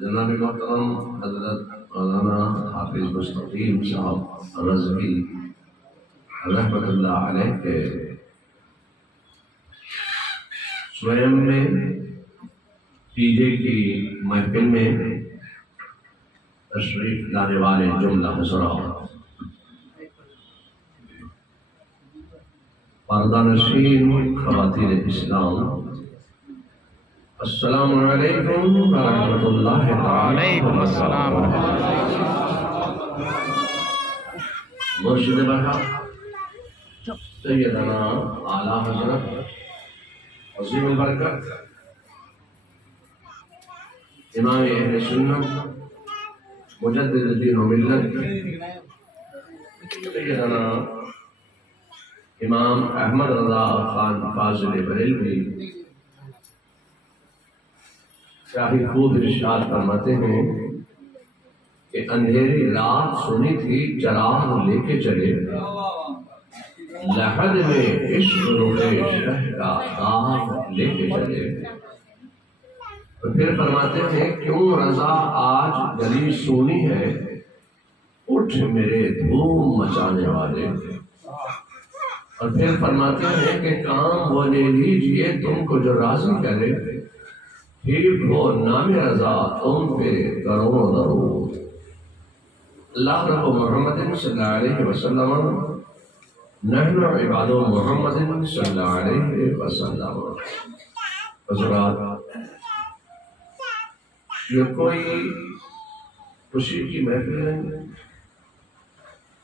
جناب محترم حضرت مولانا حافظ مستقیم صاحب رضوی رحمۃ اللہ علیہ کے سویم میں پیجے کی محفل میں تشریف لانے والے جملہ حضرات، پردہ نشین خواتین اسلام، السلام علیکم ورحمۃ اللہ تعالی وبرکاتہ۔ مرشد برحق سیدنا اعلیٰ حضرت عظیم البرکت امام اہل سنت مجدد دین و ملت سیدنا امام احمد رضا خان فاضل بریلوی شاہی خوب ارشاد فرماتے ہیں کہ اندھیری رات سنی تھی چراغ لے کے چلے، لحد میں عشق روحے شہ کا داغ لے کے چلے۔ تو پھر فرماتے ہیں کیوں رضا آج گلی سونی ہے، اٹھ میرے دھوم مچانے والے۔ اور پھر فرماتے ہیں کہ کام وہ لے لیجئے تم کو جو راضی کرے، ٹھیک ہو نام رضا تم پہ کروڑوں درود۔ اللہ رب محمد صلی اللہ علیہ وسلم نحن عباد محمد صلی اللہ علیہ وسلم۔ حضرات، یہ کوئی خوشی کی محفل ہے،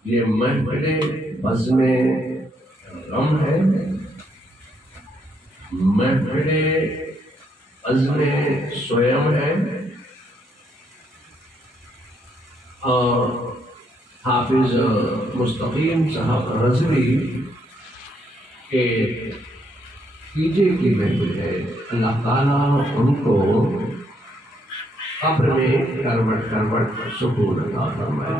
یہ محفل بزم غم ہے، محفل عزم سویم ہے، اور حافظ مستقیم صاحب رضوی کے تیجے کی محفل ہے۔ اللہ تعالیٰ ان کو قبر میں کروٹ کروٹ سکون عطا فرمائے۔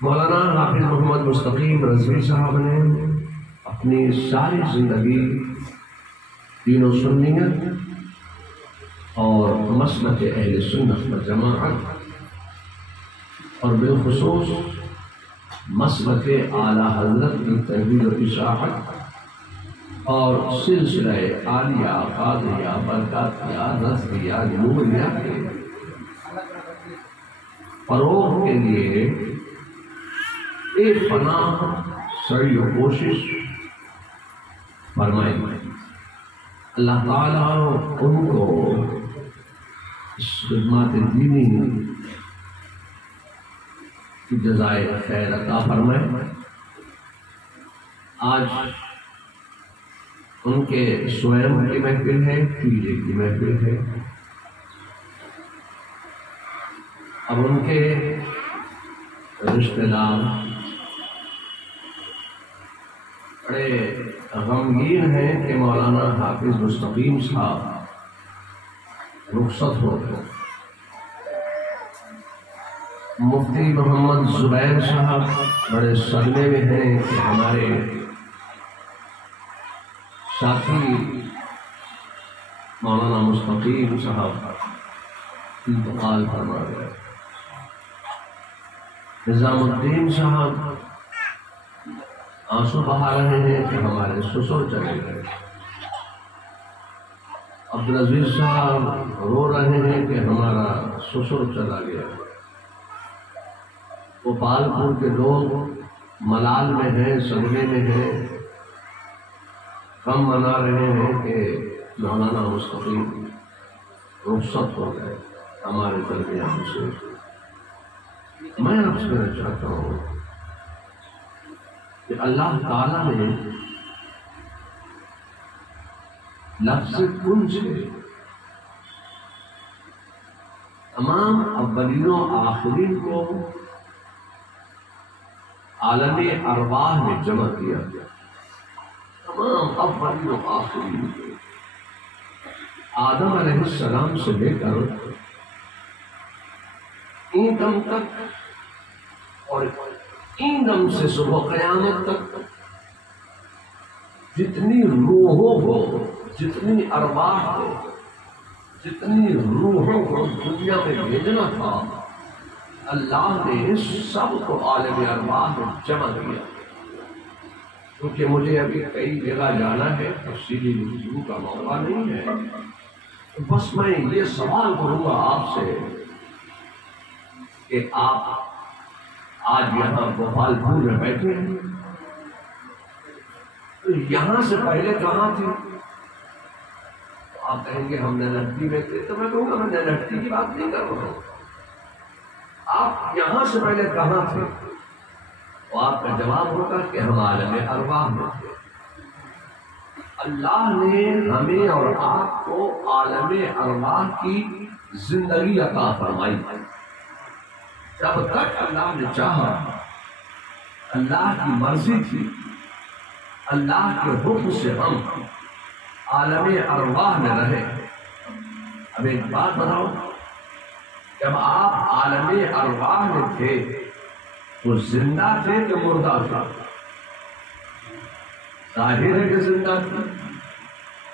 مولانا حافظ محمد مستقیم رضوی صاحب نے اپنی ساری زندگی دین و سنیت اور مسلک اہل سنت و جماعت اور بالخصوص مسلک اعلیٰ حضرت کی تحویل و اشاعت اور سلسلہ عالیہ قادریہ برکاتیہ رضویہ نوریہ کے فروغ کے لیے ایک پناہ سعی و کوشش فرمائیں۔ اللہ تعالیٰ ان کو اس خدمات دینی کی جزائے خیر عطا فرمائے۔ آج ان کے سویم کی محفل ہے، پیجے کی محفل ہے۔ اب ان کے رشتہ دار بڑے غمگین ہیں کہ مولانا حافظ مستقیم صاحب رخصت ہو گئے۔ مفتی محمد زبیر صاحب بڑے صدمے میں ہیں کہ ہمارے ساتھی مولانا مستقیم صاحب انتقال فرما گئے۔ نظام الدین صاحب آنسو بہا رہے ہیں کہ ہمارے سسر چلے گئے۔ عبدالعزیز صاحب رو رہے ہیں کہ ہمارا سسر چلا گیا۔ گوپال پور کے لوگ ملال میں ہیں، صدمے میں ہیں، غم منا رہے ہیں کہ مولانا مستقیم رخصت ہو گئے ہمارے درمیان سے۔ میں آپ سے کہنا چاہتا ہوں کہ اللہ تعالیٰ نے لفظ کن سے تمام اولین و آخرین کو عالم ارواح میں جمع کیا گیا۔ تمام اولین و آخرین کو آدم علیہ السلام سے لے کر این دم تک اور این دم سے صبح قیامت تک جتنی روحوں کو، جتنی ارواح کو، جتنی روحوں کو دنیا میں بھیجنا تھا اللہ نے سب کو عالم ارواح میں جمع کیا. کیونکہ مجھے ابھی کئی جگہ جانا ہے، تفصیلی گفتگو کا موقع نہیں ہے، تو بس میں یہ سوال کروں گا آپ سے کہ آپ آج یہاں گوپالپور میں بیٹھے ہیں، تو یہاں سے پہلے کہاں تھے؟ آپ کہیں گے ہم ننہٹی میں تھے، تو میں کہوں گا میں ننہٹی کی بات نہیں کر رہا ہوں. آپ یہاں سے پہلے کہاں تھے؟ تو آپ کا جواب ہوگا کہ ہم عالم ارواح میں تھے. اللہ نے ہمیں اور آپ کو عالم ارواح کی زندگی عطا فرمائی. جب تک اللہ نے چاہا، اللہ کی مرضی تھی، اللہ کے حکم سے ہم عالم ارواح میں رہے. اب ایک بات بتاؤ، جب آپ عالم ارواح میں تھے تو زندہ تھے کہ مردہ تھا؟ ظاہر ہے کہ زندہ تھے.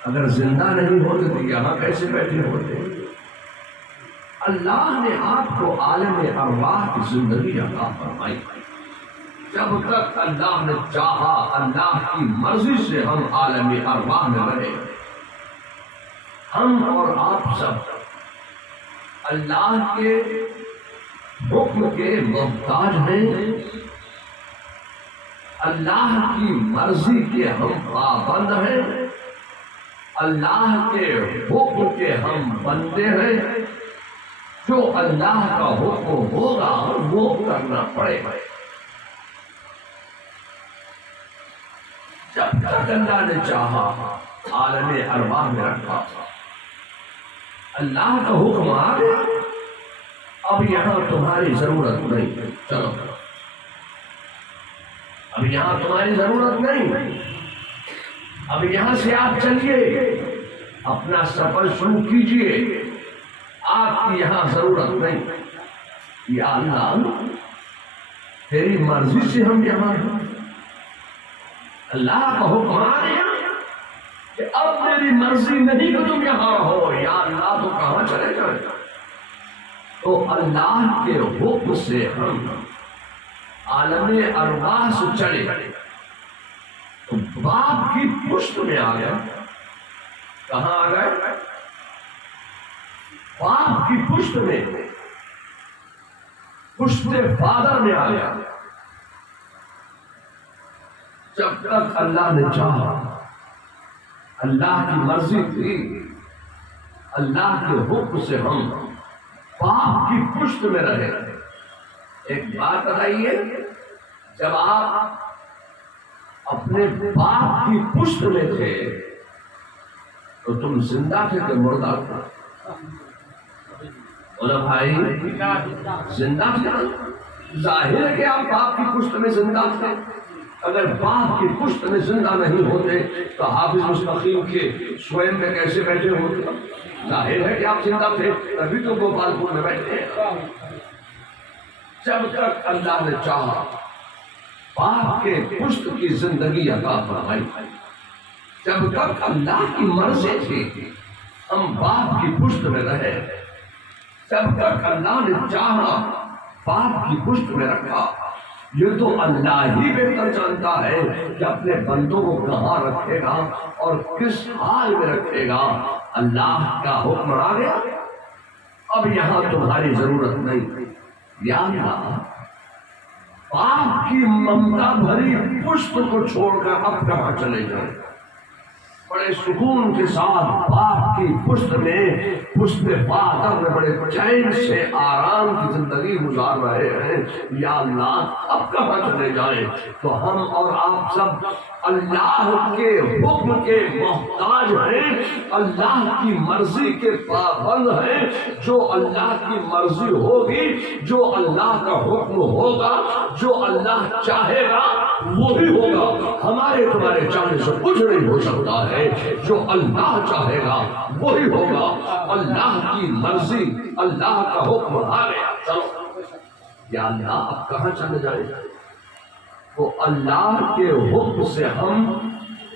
اگر زندہ نہیں ہوتے تو یہاں کیسے بیٹھے ہوتے؟ اللہ نے آپ کو عالم ارواح کی زندگی عطا فرمائی. جب تک اللہ نے چاہا، اللہ کی مرضی سے ہم عالم ارواح میں رہے. ہم اور آپ سب اللہ کے حکم کے محتاج ہیں، اللہ کی مرضی کے ہم پابند ہیں، اللہ کے حکم کے ہم بندے ہیں. جو اللہ کا حکم ہوگا وہ کرنا پڑے گا. جب تک اللہ نے چاہا عالم ارواح میں رکھا، اللہ کا حکم آ گیا، اب یہاں تمہاری ضرورت نہیں، چلو اب یہاں تمہاری ضرورت نہیں، اب یہاں سے آپ چلیے، اپنا سفر شروع کیجئے، آپ کی یہاں ضرورت نہیں. یا اللہ تیری مرضی سے ہم یہاں ہیں. اللہ کا حکم آ گیا کہ اب میری مرضی نہیں کہ تم یہاں ہو. یا اللہ تو کہاں چلے جائیں؟ تو اللہ کے حکم سے ہم عالم ارواح سے چلے، تو باپ کی پشت میں آ گیا. کہاں آ گئے؟ باپ کی پشت میں، پشت فادر میں آ گیا. جب تک اللہ نے چاہا، اللہ کی مرضی تھی، اللہ کے حکم سے ہم باپ کی پشت میں رہے. ایک بات بتائیے، جب آپ اپنے باپ کی پشت میں تھے تو تم زندہ تھے کہ مردہ تھے؟ بولو بھائی، زندہ تھے. ظاہر ہے کہ آپ باپ کی پشت میں زندہ تھے. اگر باپ کی پشت میں زندہ نہیں ہوتے تو حافظ مستقیم کے سوئم میں کیسے بیٹھے ہوتے؟ ظاہر ہے کہ آپ زندہ تھے، تبھی تو گوپالپور میں بیٹھے ہیں. جب تک اللہ نے چاہا باپ کے پشت کی زندگی عطا فرمائی. جب تک اللہ کی مرضی تھی ہم باپ کی پشت میں رہے. جب تک اللہ نے چاہا باپ کی پشت میں رکھا. یہ تو اللہ ہی بہتر جانتا ہے کہ اپنے بندوں کو کہاں رکھے گا اور کس حال میں رکھے گا. اللہ کا حکم آ گیا، اب یہاں تمہاری ضرورت نہیں. یا اللہ باپ کی ممتا بھری پشت کو چھوڑ کر اب کہاں چلے جائیں؟ بڑے سکون کے ساتھ باپ کی پشت میں، پشت فادر میں بڑے چین سے آرام کی زندگی گزار رہے ہیں. یا اللہ اب کہاں چلے جائیں؟ تو ہم اور آپ سب اللہ کے حکم کے محتاج ہیں، اللہ کی مرضی کے پابند ہیں. جو اللہ کی مرضی ہوگی، جو اللہ کا حکم ہوگا، جو اللہ چاہے گا وہی ہوگا. ہمارے تمہارے چاہنے سے کچھ نہیں ہو سکتا ہے. جو اللہ چاہے گا وہی ہوگا. اللہ کی مرضی، اللہ کا حکم آ گیا، چلو. یا اللہ اب کہاں چلے جائیں؟ تو اللہ کے حکم سے ہم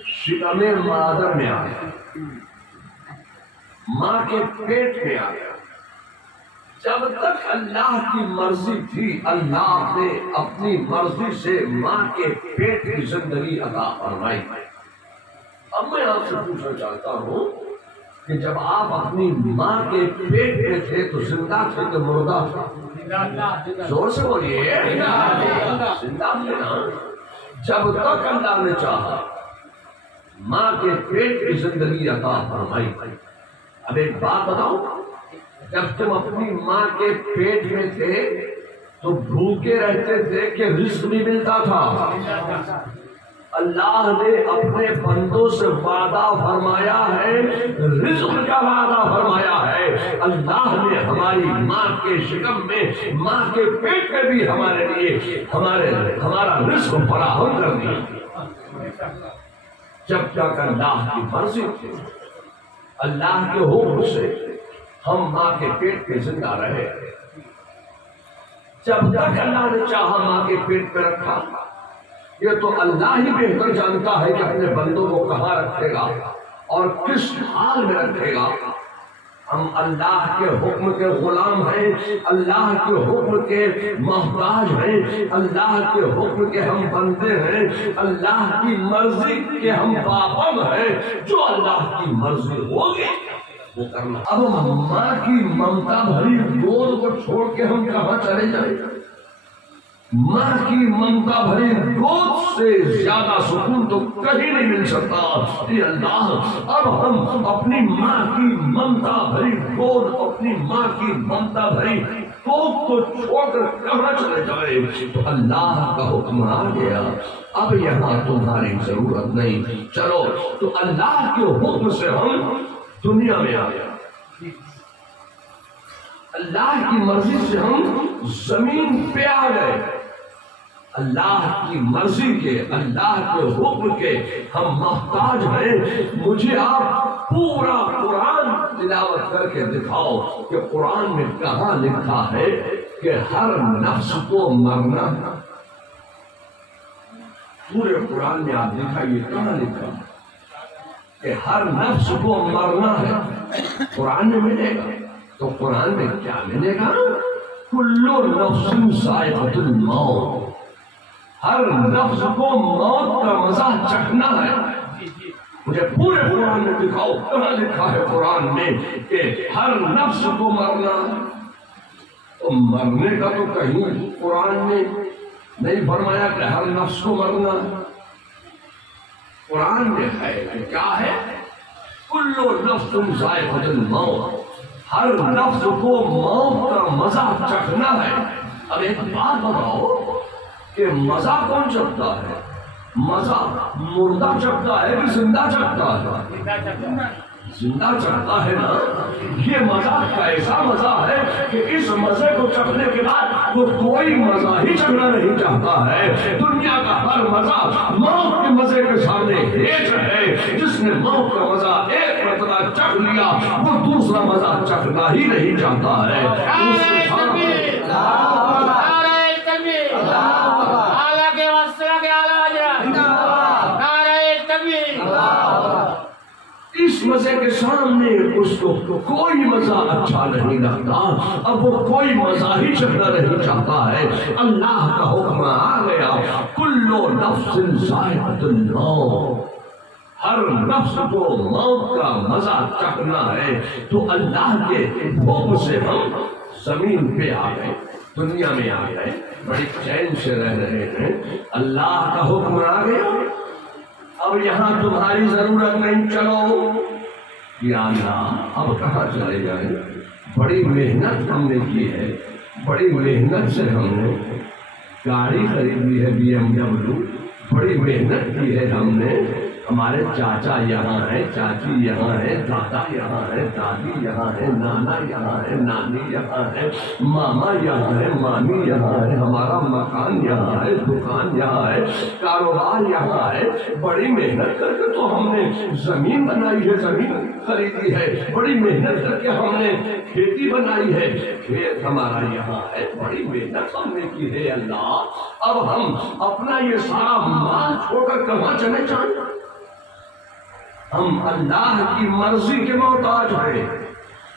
شکم مادر میں آ گئے. ماں کے پیٹ میں آ گیا، جب تک اللہ کی مرضی تھی اللہ نے اپنی مرضی سے ماں کے پیٹ کی زندگی عطا فرمائی۔ اب میں آپ سے پوچھنا چاہتا ہوں کہ جب آپ اپنی ماں کے پیٹ میں تھے تو زندہ تھے کہ مردہ تھے؟ زور سے بولیے، زندہ تھے نا؟ جب تک اللہ نے چاہا ماں کے پیٹ کی زندگی عطا فرمائی۔ اب ایک بات بتاؤ، جب تم اپنی ماں کے پیٹ میں تھے تو بھوکے رہتے تھے کہ رزق بھی ملتا تھا؟ اللہ نے اپنے بندوں سے وعدہ فرمایا ہے، رزق کا وعدہ فرمایا ہے۔ اللہ نے ہماری ماں کے شکم میں، ماں کے پیٹ میں بھی ہمارے لیے ہمارا رزق فراہم کر دیا۔ جب تک اللہ کی مرضی تھی، اللہ کے حکم سے ہم ماں کے پیٹ پہ زندہ رہے۔ جب تک اللہ نے چاہا ماں کے پیٹ پہ رکھا، یہ تو اللہ ہی بہتر جانتا ہے کہ اپنے بندوں کو کہاں رکھے گا اور کس حال میں رکھے گا۔ ہم اللہ کے حکم کے غلام ہیں، اللہ کے حکم کے محتاج ہیں، اللہ کے حکم کے ہم بندے ہیں، اللہ کی مرضی کے ہم پابند ہیں۔ جو اللہ کی مرضی ہوگی وہ کرنا۔ اب ماں کی ممتا بھری گود کو چھوڑ کے ہم کہاں چلے جائیں؟ ماں کی ممتا بھری گود سے زیادہ سکون تو کہیں نہیں مل سکتا۔ اے اللہ، اب ہم اپنی ماں کی ممتا بھری گود، اپنی ماں کی ممتا بھری گود کو چھوڑ کر کہاں چلے جائیں؟ تو اللہ کا حکم آ گیا، اب یہاں تمہاری ضرورت نہیں، چلو۔ تو اللہ کے حکم سے ہم دنیا میں آ گیا، اللہ کی مرضی سے ہم زمین پہ آ گئے۔ اللہ کی مرضی کے، اللہ کے حکم کے ہم محتاج ہیں۔ مجھے آپ پورا قرآن تلاوت کر کے دکھاؤ کہ قرآن میں کہاں لکھا ہے کہ ہر نفس کو مرنا۔ پورے قرآن میں آپ دکھائیے کہاں لکھا کہ ہر نفس کو مرنا ہے؟ قرآن میں ملے گا تو قرآن میں کیا ملے گا؟ کلو نفس ذائقۃ الموت، ہر نفس کو موت کا مزہ چکھنا ہے۔ مجھے پورے قرآن میں دکھاؤ کہاں لکھا ہے قرآن میں کہ ہر نفس کو مرنا۔ تو مرنے کا تو کہیں قرآن نے نہیں فرمایا کہ ہر نفس کو مرنا۔ قرآن میں ہے کہ کیا ہے؟ کلو نفس ذائقۃ الموت، ہر نفس کو موت کا مزہ چکھنا ہے۔ اب ایک بات بتاؤ کہ مزہ کون چکھتا ہے؟ مزہ مردہ چکھتا ہے کہ زندہ چکھتا ہے؟ زندہ چکھتا ہے نا۔ یہ مزہ کیسا مزہ ہے کہ اس مزے کو چکھنے کے بعد وہ کوئی مزہ ہی چکھنا نہیں چاہتا ہے۔ دنیا کا ہر مزہ موت کے مزے کے سامنے ہیچ ہے۔ جس نے موت کا مزہ ایک مرتبہ چکھ لیا وہ دوسرا مزہ چکھنا ہی نہیں چاہتا ہے۔ اس مزے کے سامنے اس کو کوئی مزہ اچھا نہیں لگتا، اب وہ کوئی مزہ ہی چکھنا نہیں چاہتا ہے۔ اللہ کا حکم آ گیا، کلو نفس ذائقۃ الموت، ہر نفس کو موت کا مزہ چکھنا ہے۔ تو اللہ کے حکم سے ہم زمین پہ آ گئے، دنیا میں آ گئے، بڑی چین سے رہ رہے ہیں۔ اللہ کا حکم آ گیا، اب یہاں تمہاری ضرورت نہیں، چلو۔ یا اللہ، اب کہاں چلے جائیں؟ بڑی محنت ہم نے کی ہے، بڑی محنت سے ہم نے گاڑی خریدی ہے BMW، بڑی محنت کی ہے ہم نے۔ ہمارے چاچا یہاں ہے، چاچی یہاں ہے، دادا یہاں ہے، دادی یہاں ہے، نانا یہاں ہے، نانی یہاں ہے، ماما یہاں ہے، مامی یہاں ہے، ہمارا مکان یہاں ہے، دکان یہاں ہے، کاروبار یہاں ہے۔ بڑی محنت کر کے تو ہم نے زمین بنائی ہے، زمین خریدی ہے، بڑی محنت کر کے ہم نے کھیتی بنائی ہے، کھیت ہمارا یہاں ہے، بڑی محنت ہم نے کی ہے۔ اللہ، اب ہم اپنا یہ سارا مال چھوڑ کر کہاں چلے جائیں؟ ہم اللہ کی مرضی کے محتاج ہیں،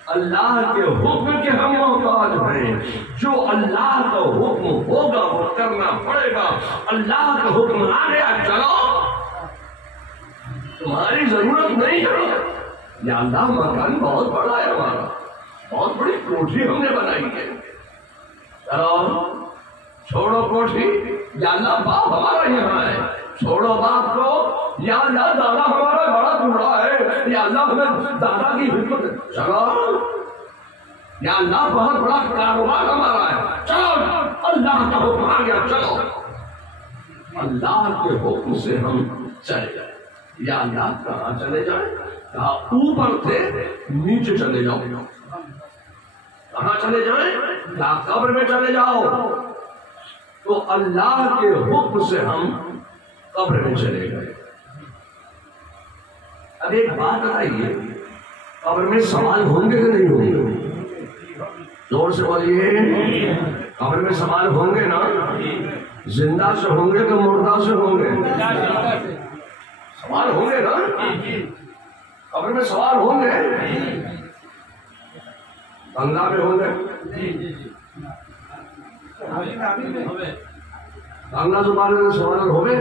اللہ کے حکم کے ہم محتاج ہیں۔ جو اللہ کا حکم ہوگا وہ کرنا پڑے گا۔ اللہ کا حکم آ گیا چلو، تمہاری ضرورت نہیں ہے۔ یا اللہ مکان بہت بڑا ہے ہمارا، بہت بڑی کوٹھی ہم نے بنائی ہے، چلو چھوڑو کوٹھی۔ یا اللہ باپ ہمارا یہاں ہے، چھوڑو باپ کو۔ یا اللہ دادا ہمارا بڑا ٹکڑا ہے، یا اللہ ہمیں دادا کی حکمت، چلو۔ یا اللہ بہت بڑا کاروبار ہمارا ہے، چلو اللہ کا حکم آ گیا چلو۔ اللہ کے حکم سے ہم چلے جائیں۔ یا اللہ کہاں چلے جائیں؟ کہاں اوپر سے نیچے چلے جاؤ۔ کہاں چلے جائیں؟ کہاں قبر میں چلے جاؤ۔ تو اللہ کے حکم سے ہم قبر میں چلے گئے۔ اب ایک بات بتائیے، قبر میں سوال ہوں گے کہ نہیں ہوں گے؟ زور سے بولیے، قبر میں سوال ہوں گے نا؟ زندہ سے ہوں گے کہ مردہ سے ہوں گے؟ سوال ہوں گے نا؟ قبر میں سوال ہوں گے؟ بنگلہ میں ہوں گے؟ بنگلہ زبان میں سوال ہو گئے؟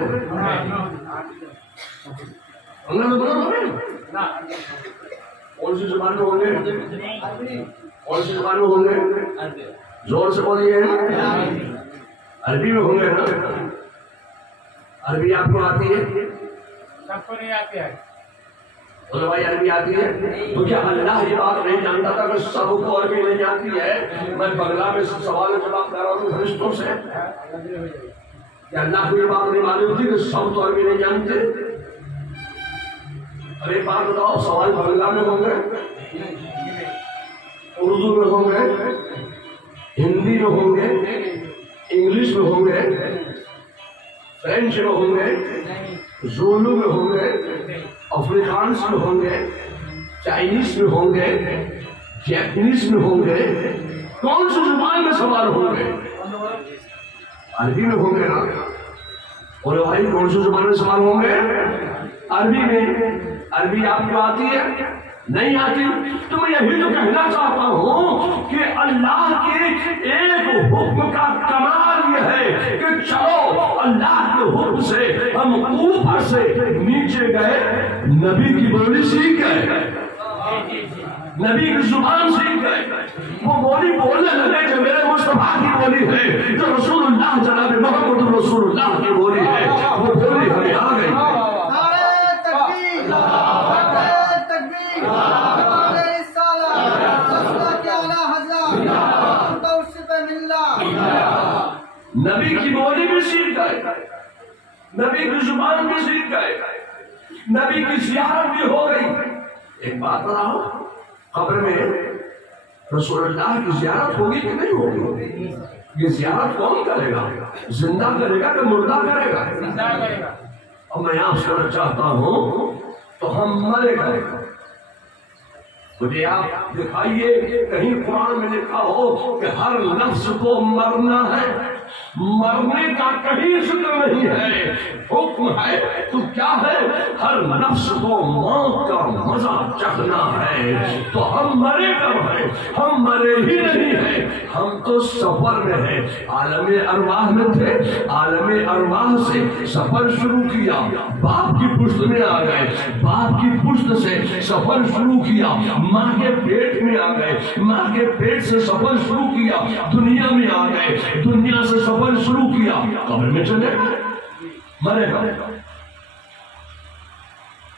بنگلہ زبان ہو گئے؟ کون سی زبان میں ہوں گے؟ کون سی زبان میں ہوں گے؟ زور سے بولیے۔ عربی میں ہوں گے نا؟ عربی آپ کو آتی ہے؟ سب کو نہیں آتی ہے۔ بولو بھائی عربی آتی ہے؟ تو کیا اللہ یہ بات نہیں جانتا تھا کہ سب کو عربی نہیں جانتی ہے؟ میں بنگلہ میں سوال جواب کر رہا ہوں فرشتوں سے، کیا اللہ کو یہ بات نہیں معلوم تھی کہ سب تو عربی نہیں جانتے؟ ارے بات بتاؤ، سوال بنگلہ میں ہوں گے، اردو میں ہوں گے، ہندی میں ہوں گے، انگلش میں ہوں گے، فرینچ میں ہوں گے، زولو میں ہوں گے، افریکانس میں ہوں گے، چائنیز میں ہوں گے، جیپنیز میں ہوں گے؟ کون سی زبان میں سوال ہوں گے؟ عربی میں ہوں گے نا؟ بولے بھائی کون سی زبان میں سوال ہوں گے؟ عربی میں۔ عربی آپ کو آتی ہے؟ نہیں آتی؟ تو میں یہی تو کہنا چاہتا ہوں کہ اللہ کے ایک حکم کا کمال یہ ہے کہ چلو اللہ کے حکم سے ہم اوپر سے نیچے گئے، نبی کی بولی سیکھ گئے، نبی کی زبان سیکھ گئے، وہ بولی بولنے لگے کہ میرے مصطفیٰ کی بولی ہے، جو رسول اللہ جناب محمد رسول اللہ کی بولی ہے، وہ بولی ہمیں آ گئی۔ نبی کی بولی بھی سیکھ گئے، نبی کی زبان بھی سیکھ گئے، نبی کی زیارت بھی ہو گئی۔ ایک بات بتاؤ، قبر میں رسول اللہ کی زیارت ہوگی کہ نہیں ہوگی؟ یہ زیارت کون کرے گا؟ زندہ کرے گا کہ مردہ کرے گا؟ زندہ کرے گا۔ اور میں آپ سے کہنا چاہتا ہوں تو ہم مرے گئے، مجھے آپ دکھائیے کہیں قرآن میں لکھا ہو کہ ہر نفس کو مرنا ہے، مرنے کا کہیں ذکر نہیں ہے، حکم ہے تو کیا ہے؟ ہر نفس کو موت کا مزہ چکھنا ہے۔ تو ہم مرے کب ہیں؟ ہم مرے ہی نہیں ہیں، ہم تو سفر میں ہیں۔ عالم ارواح میں تھے، عالم ارواح سے سفر شروع کیا، باپ کی پشت میں آ گئے، باپ کی پشت سے سفر شروع کیا، ماں کے پیٹ میں آ گئے، ماں کے پیٹ سے سفر شروع کیا، دنیا میں آ گئے، دنیا سے سفر شروع کیا، قبر میں چلے گئے، مرے گا۔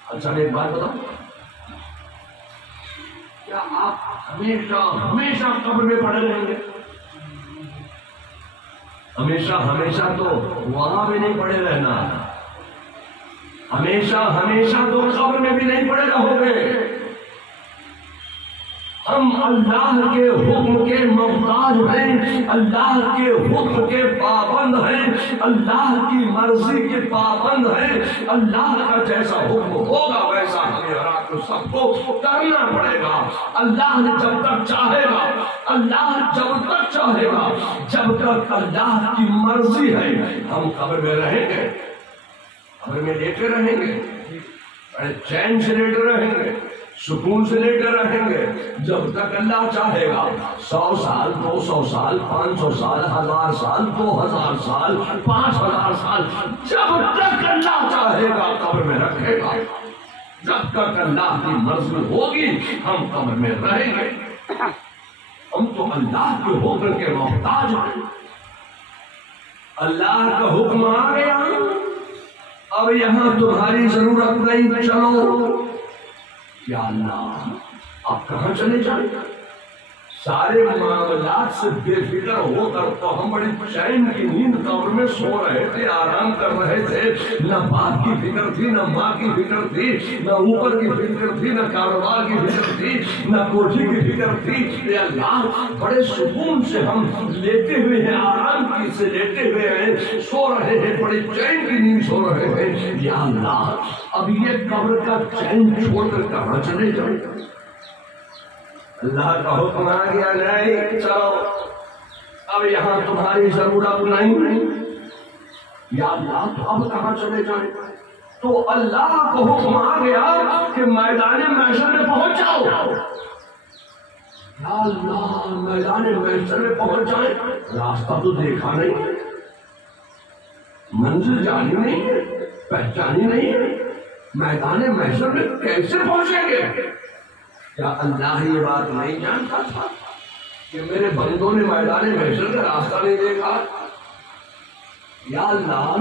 اچھا ایک بات بتاؤ، کیا آپ ہمیشہ ہمیشہ قبر میں پڑے رہیں گے؟ ہمیشہ ہمیشہ تو وہاں بھی نہیں پڑے رہنا، ہمیشہ ہمیشہ تو قبر میں بھی نہیں پڑے رہو گے۔ ہم اللہ کے حکم کے محتاج ہیں، اللہ کے حکم کے پابند ہیں، اللہ کی مرضی کے پابند ہیں۔ اللہ کا جیسا حکم ہوگا ویسا ہمیں اور آپ کو سب کو کرنا پڑے گا۔ اللہ جب تک چاہے گا، اللہ جب تک چاہے گا، جب تک اللہ کی مرضی ہے، ہم قبر میں رہیں گے، قبر میں لیٹے رہیں گے۔ چین سے لیٹے رہیں گے، سکون سے لیٹے رہیں گے جب تک اللہ چاہے گا۔ 100 سال، 200 سال، 500 سال، 1000 سال، 2000 سال، 5000 سال، جب تک اللہ چاہے گا قبر میں رکھے گا۔ جب تک اللہ کی مرضی ہوگی ہم قبر میں رہیں گے۔ ہم تو اللہ کے حکم کے محتاج ہیں۔ اللہ کا حکم آ گیا، اب یہاں تمہاری ضرورت نہیں، چلو۔ یا اللہ آپ کہاں چلے جائیں؟ سارے معاملات سے بے فکر ہو کر تو ہم بڑی چین کی نیند قبر میں سو رہے تھے، آرام کر رہے تھے۔ نہ باپ کی فکر تھی، نہ ماں کی فکر تھی، نہ اوپر کی فکر تھی، نہ کاروبار کی فکر تھی، نہ کوٹھی کی فکر تھی۔ اے اللہ بڑے سکون سے ہم لیتے ہوئے ہیں، آرام کی سے لیتے ہوئے ہیں، سو رہے ہیں، بڑی چین کی نیند سو رہے ہیں۔ یا اللہ اب یہ قبر کا چین چھوڑ کر کہاں چلے جائیں؟ اللہ کا حکم آ گیا، نہیں چلو اب یہاں تمہاری ضرورت نہیں۔ یا اللہ تو اب کہاں چلے جائیں؟ تو اللہ کا حکم آ گیا کہ میدان محشر میں پہنچ جاؤ۔ یا اللہ میدان محشر میں پہنچ جائیں، راستہ تو دیکھا نہیں، منزل جانی نہیں، پہچانی نہیں، میدان محشر میں کیسے پہنچیں گے؟ کیا اللہ یہ بات نہیں جانتا تھا کہ میرے بندوں نے میدان محشر کا راستہ نہیں دیکھا؟ یا اللہ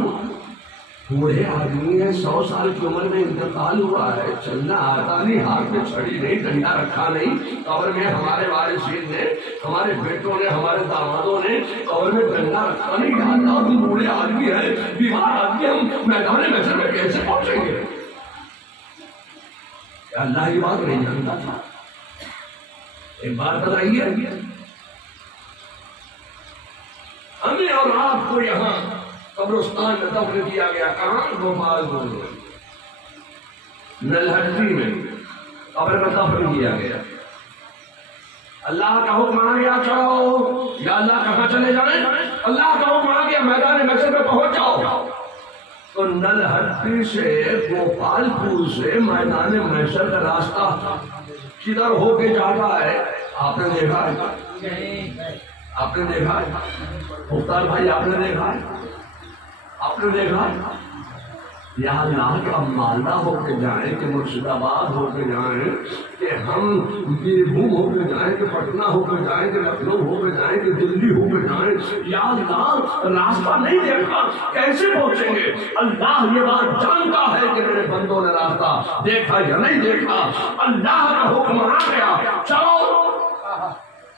بوڑھے آدمی ہے، 100 سال کی عمر میں انتقال ہوا ہے، چلنا آتا نہیں، ہاتھ میں چھڑی نہیں، ڈنڈا رکھا نہیں، قبر میں ہمارے وارثین نے، ہمارے بیٹوں نے، ہمارے دامادوں نے قبر میں ڈنڈا رکھا نہیں۔ یا اللہ بھی بوڑھے آدمی ہے، بیمار آدمی، ہم میدان محشر میں کیسے پہنچیں گے؟ اللہ یہ بات نہیں جانتا تھا۔ ایک بات بتائیے، ہمیں اور آپ کو یہاں قبرستان میں دفن کیا گیا، کہاں؟ بھوپال نلہٹی میں قبر میں دفن کیا گیا۔ اللہ کا حکم آ گیا چلو۔ یا اللہ کہاں چلے جائیں؟ اللہ کا حکم آ گیا میدان محشر میں پہنچ جاؤ۔ تو نلہٹی سے، گوپال پور سے میدان محشر کا راستہ کدھر ہو کے جاتا ہے؟ آپ نے دیکھا ہے؟ آپ نے دیکھا ہے مختار بھائی؟ آپ نے دیکھا ہے؟ آپ نے دیکھا ہے؟ یا اللہ کہ ہم مالدہ ہو کے جائیں، کہ مرشد آباد ہو کے جائیں، کہ ہم بیربھوم ہو کے جائیں، کہ پٹنہ ہو کے جائیں، کہ لکھنؤ ہو کے جائیں، کہ دلی ہو کے جائیں، یا اللہ راستہ نہیں دیکھا، کیسے پہنچیں گے؟ اللہ یہ بات جانتا ہے کہ میرے بندوں نے راستہ دیکھا یا نہیں دیکھا۔ اللہ کا حکم آ گیا چلو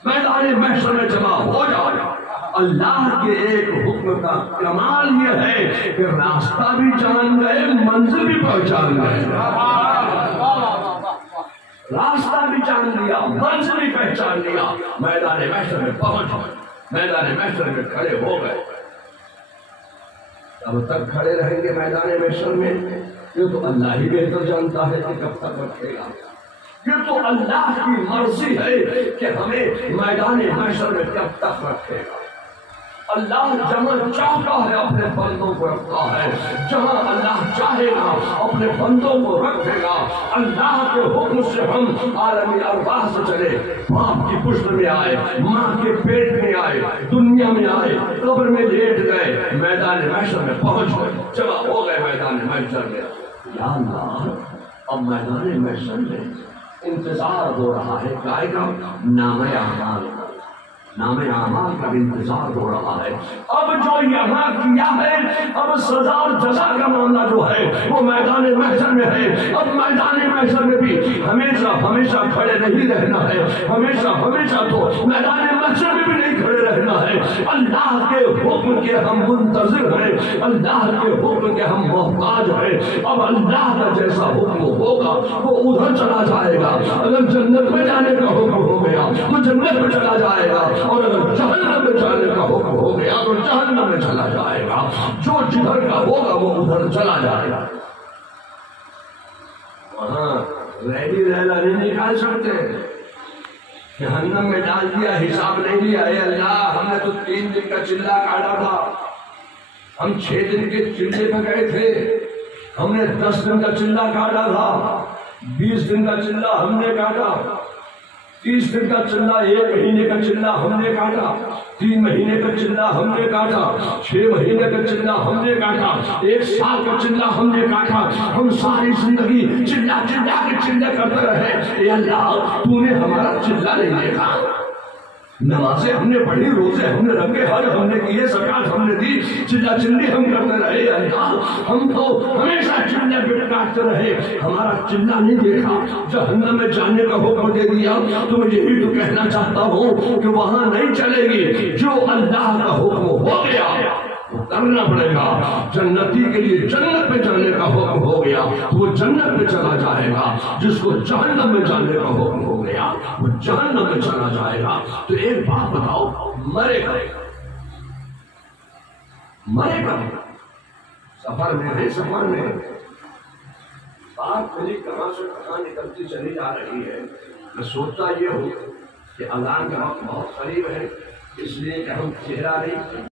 میدان محشر میں جمع ہو جاؤ۔ اللہ کے ایک حکم کا کمال یہ ہے کہ راستہ بھی جان گئے، منزل بھی پہچان گئے۔ راستہ بھی جان لیا، منزل بھی پہچان لیا، میدان محشر میں پہنچ گئے، میدان محشر میں کھڑے ہو گئے۔ کب تک کھڑے رہیں گے میدان محشر میں؟ یہ تو اللہ ہی بہتر جانتا ہے کہ کب تک رکھے گا۔ یہ تو اللہ کی مرضی ہے کہ ہمیں میدان محشر میں کب تک رکھے گا۔ اللہ جہاں چاہتا ہے اپنے بندوں کو رکھتا ہے، جہاں اللہ چاہے گا اپنے بندوں کو رکھے گا۔ اللہ کے حکم سے ہم عالمی ارواح سے چلے، باپ کی پشت میں آئے، ماں کے پیٹ میں آئے، دنیا میں آئے، قبر میں لیٹ گئے، میدان محشر میں پہنچ گئے، جمع ہو گئے میدان محشر میں۔ یا اللہ اب میدان محشر میں انتظار ہو رہا ہے، کائے کا نام اعمال، نام اعمال کا انتظار ہو رہا ہے۔ اب جو یہاں کیا ہے، اب سزا اور جزا کا معاملہ جو ہے وہ میدان محشر میں ہے۔ اب میدان محشر میں بھی ہمیشہ ہمیشہ کھڑے نہیں رہنا ہے، ہمیشہ ہمیشہ تو میدان محشر میں بھی نہیں کھڑے رہنا ہے۔ اللہ کے حکم کے ہم منتظر ہیں، اللہ کے حکم کے ہم محتاج ہیں۔ اب اللہ کا جیسا حکم ہوگا وہ ادھر چلا جائے گا۔ اگر جنت میں جانے کا حکم ہو گیا تو جنت میں چلا جائے گا، اور اگر جہنم میں جانے کا حکم ہو گیا تو جہنم میں چلا جائے گا۔ جو جدھر کا ہوگا وہ ادھر چلا جائے گا۔ وہاں ریڈی رہنا نہیں نکال سکتے، جہنم میں ڈال دیا، حساب نہیں لیا۔ اے اللہ ہم نے تو 3 دن کا چلہ کاٹا تھا، ہم 6 دن کے چلے پہ گئے تھے، ہم نے 10 دن کا چلہ کاٹا تھا، 20 دن کا چلہ ہم نے کاٹا، 30 دن کا چلہ، 1 مہینے کا چلہ ہم نے کاٹا، 3 مہینے کا چلہ ہم نے کاٹا، 6 مہینے کا چلہ ہم نے کاٹا، 1 سال کا چلہ ہم نے کاٹا۔ ہم ساری زندگی چلہ چلہ کے چلہ کرتے رہے۔ اے اللہ، تو نے ہمارا چلہ نہیں دیکھا۔ نمازیں ہم نے پڑھی، روزے ہم نے رکھے، حج ہم نے کیے، زکات ہم نے دی، چلہ چلی ہم کرتے رہے۔ اللہ، ہم تو ہمیشہ چلہ پہ کاٹتے رہے، ہمارا چلہ نہیں دیکھا۔ جہنم میں جانے کا حکم دے دیا تو میں یہی تو کہنا چاہتا ہوں کہ وہاں نہیں چلے گی، جو اللہ کا حکم ہو گیا وہ کرنا پڑے گا۔ جنتی کے لیے جنت میں جانے کا حکم ہو گیا تو وہ جنت میں چلا جائے گا، جس کو جہنم میں جانے کا حکم ہو گیا وہ جہنم میں چلا جائے گا۔ تو ایک بات بتاؤ، مرے گا سفر میں ہے، سفر میں بات میری کہاں سے کہاں نکلتی چلی جا رہی ہے۔ میں سوچتا یہ ہوں کہ اذان کا وقت بہت قریب ہے، اس لیے کہ ہم چہرہ نہیں